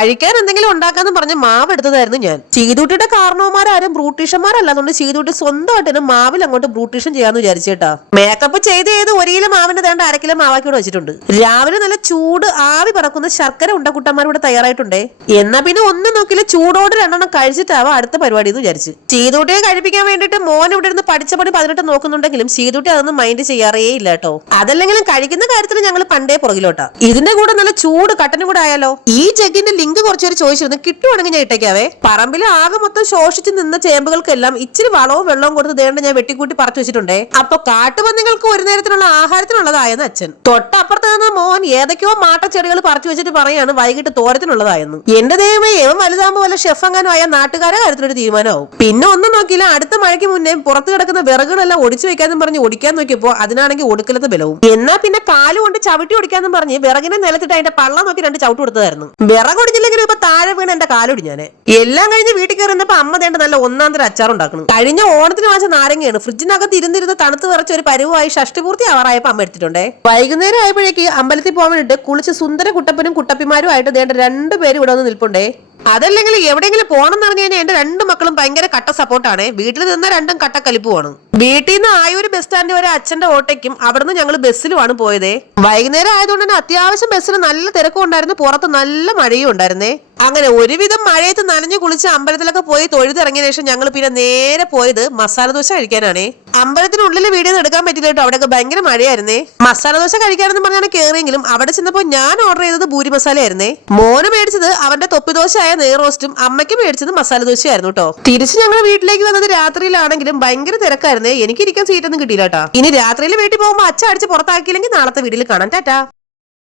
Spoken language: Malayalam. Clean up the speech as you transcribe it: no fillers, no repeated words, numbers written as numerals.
കഴിക്കാൻ എന്തെങ്കിലും ഉണ്ടാക്കാന്ന് പറഞ്ഞ് മാവ് എടുത്തതായിരുന്നു ഞാൻ. ചീതൂട്ടിയുടെ കാരണവന്മാരും ബ്രൂട്ടീഷന്മാരല്ലാതുകൊണ്ട് ചീതൂട്ടി സ്വന്തമായിട്ട് മാവിൽ അങ്ങോട്ട് ബ്രൂട്ടീഷൻ ചെയ്യാന്ന് വിചാരിച്ചേട്ടാ. മേക്കപ്പ് ചെയ്ത് ഒരു കിലോ മാവിന്റെ വേണ്ട 1/2 കിലോ മാവാക്കി വെച്ചിട്ടുണ്ട്. രാവിലെ നല്ല ചൂട് ആവി പറക്കുന്ന ശർക്കര ഉണ്ടക്കുട്ടന്മാർ ഇവിടെ തയ്യാറായിട്ടുണ്ടേ. എന്നാ പിന്നെ ഒന്നും നോക്കില്ല, ചൂടോട് 2 കഴിച്ചിട്ടാവാ അടുത്ത പരിപാടി എന്ന് വിചാരിച്ചു. ചീതൂട്ടിയെ കഴിപ്പിക്കാൻ വേണ്ടിട്ട് മോൻ ഇവിടെ ഇരുന്ന് പഠിച്ച പണി 18 നോക്കുന്നുണ്ടെങ്കിലും ചീതൂട്ടി അതൊന്നും മൈൻഡ് ചെയ്യാറേ ഇല്ല കേട്ടോ. അതല്ലെങ്കിലും കഴിക്കുന്ന കാര്യത്തിൽ ഞങ്ങൾ പണ്ടേ പുറകിലോട്ടാ. ഇതിന്റെ കൂടെ നല്ല ചൂട് കട്ടനും കൂടെ ആയാലോ. ഈ ജഗ്ഗിന്റെ ലിങ്ക് കുറച്ചേര് ചോദിച്ചിരുന്നു, കിട്ടുവാണെങ്കിൽ ഞാൻ ഇട്ടേക്കാവേ. പറമ്പിൽ ആകെ മൊത്തം ശോഷിച്ച് നിന്ന ചേമ്പുകൾക്കെല്ലാം ഇച്ചിരി വളവും വെള്ളവും കൊടുത്ത് ദേണ്ട ഞാൻ വെട്ടിക്കൂട്ടി പറിച്ചു വെച്ചിട്ടുണ്ടേ. അപ്പൊ കാട്ടുപന്നികൾക്ക് ഒരു നേരത്തിനുള്ള ആഹാരത്തിനുള്ളതായെന്ന് അച്ഛൻ. തൊട്ടപ്പുറത്ത് നിന്ന് മോൻ ഏതൊക്കെയോ മാട്ടച്ചെടികൾ പറിച്ചു വെച്ചിട്ട് പറയാണ് വൈകിട്ട് തോരത്തിനുള്ളതായെന്ന്. എന്റെ ദൈവമേ, ഏവൻ വലുതാകുമ്പോ വല്ല ഷെഫെങ്ങാനും ആയ നാട്ടുകാരെ കാര്യത്തിലൊരു തീരുമാനമാവും. പിന്നെ ഒന്നും നോക്കിയില്ല, അടുത്ത മഴയ്ക്ക് മുന്നേ പുറത്ത് കിടക്കുന്ന വിറകുകളെല്ലാം ഒടിച്ചു വെക്കാന്നും പറഞ്ഞ് ഒടിക്കാൻ നോക്കിയപ്പോ അതിനാണെങ്കിൽ ഒടുക്കലത്തെ ബലവും. എന്നാ പിന്നെ കാലുകൊണ്ട് ചവിട്ടി ഒടിക്കാന്നും പറഞ്ഞ് വിറകിനെ നിലത്തിട്ട് അതിന്റെ പള്ള നോക്കി 2 ചവിട്ട് കൊടുത്തതായിരുന്നു. വിറകൊടിച്ചില്ലെങ്കിലും ഇപ്പൊ താഴെ വീണ് എന്റെ കാലൊടിഞ്ഞാനെ. എല്ലാം കഴിഞ്ഞ് വീട്ടിൽ കയറുന്നപ്പോ അമ്മ ദേണ്ട നല്ല 1-ാം തരം അച്ചാർ ഉണ്ടാക്കണം. കഴിഞ്ഞ ഓണത്തിന് വാങ്ങിച്ച നാരങ്ങയാണ് ഫ്രിഡ്ജിനകത്ത് ഇരുന്നിരുന്ന് തണുത്ത് വിറച്ച ഒരു പരുവായി ഷഷ്ടിപൂർത്തി ആവാറായപ്പോ അമ്മ എടുത്തിട്ടുണ്ടേ. വൈകുന്നേരം ആയപ്പോഴേക്ക് അമ്പലത്തിൽ പോകാൻ വേണ്ടിട്ട് കുളിച്ച് സുന്ദര കുട്ടപ്പനും കുട്ടപ്പിമാരും ആയിട്ട് ദേണ്ട 2 പേര് ഇവിടെ വന്ന് നിൽപ്പുണ്ടേ. അതല്ലെങ്കിൽ എവിടെയെങ്കിലും പോകണം എന്ന് പറഞ്ഞു കഴിഞ്ഞാൽ എന്റെ 2 മക്കളും ഭയങ്കര കട്ട സപ്പോർട്ടാണ്. വീട്ടിൽ നിന്ന് 2 കട്ട കലിപ്പുമാണ്. വീട്ടിൽ നിന്ന് ആയൂര് ബസ് സ്റ്റാൻഡ് വരെ അച്ഛന്റെ ഓട്ടയ്ക്കും അവിടുന്ന് ഞങ്ങൾ ബസ്സിലുമാണ് പോയതേ. വൈകുന്നേരം ആയതുകൊണ്ട് തന്നെ അത്യാവശ്യം ബസ്സിന് നല്ല തിരക്കും ഉണ്ടായിരുന്നു, പുറത്ത് നല്ല മഴയും ഉണ്ടായിരുന്നേ. അങ്ങനെ ഒരുവിധം മഴയത്ത് നനഞ്ഞു കുളിച്ച് അമ്പലത്തിലൊക്കെ പോയി തൊഴുതിറങ്ങിയ ശേഷം ഞങ്ങൾ പിന്നെ നേരെ പോയത് മസാല ദോശ കഴിക്കാനാണേ. അമ്പലത്തിനുള്ളിൽ വീഡിയോ എടുക്കാൻ പറ്റില്ല കേട്ടോ, അവിടെയൊക്കെ ഭയങ്കര മഴയായിരുന്നേ. മസാല ദോശ കഴിക്കാനെന്ന് പറഞ്ഞാണ് കയറിയെങ്കിലും അവിടെ ചെന്നപ്പോൾ ഞാൻ ഓർഡർ ചെയ്തത് പൂരി മസാല ആയിരുന്നേ. മോന് മേടിച്ചത് അവന്റെ തൊപ്പി ദോശയായ നെയ്റോസ്റ്റും അമ്മയ്ക്ക് മേടിച്ചത് മസാല ദോശയായിരുന്നു കേട്ടോ. തിരിച്ച് ഞങ്ങൾ വീട്ടിലേക്ക് വന്നത് രാത്രിയിലാണെങ്കിലും ഭയങ്കര തിരക്കായിരുന്നേ. എനിക്ക് ഇരിക്കാൻ സീറ്റൊന്നും കിട്ടിയില്ല കേട്ടോ. ഇനി രാത്രിയിൽ വീട്ടിൽ പോകുമ്പോൾ അച്ഛൻ അടിച്ച് പുറത്താക്കിയില്ലെങ്കിൽ നാളത്തെ വീട്ടിൽ കാണാം. ടാറ്റാ.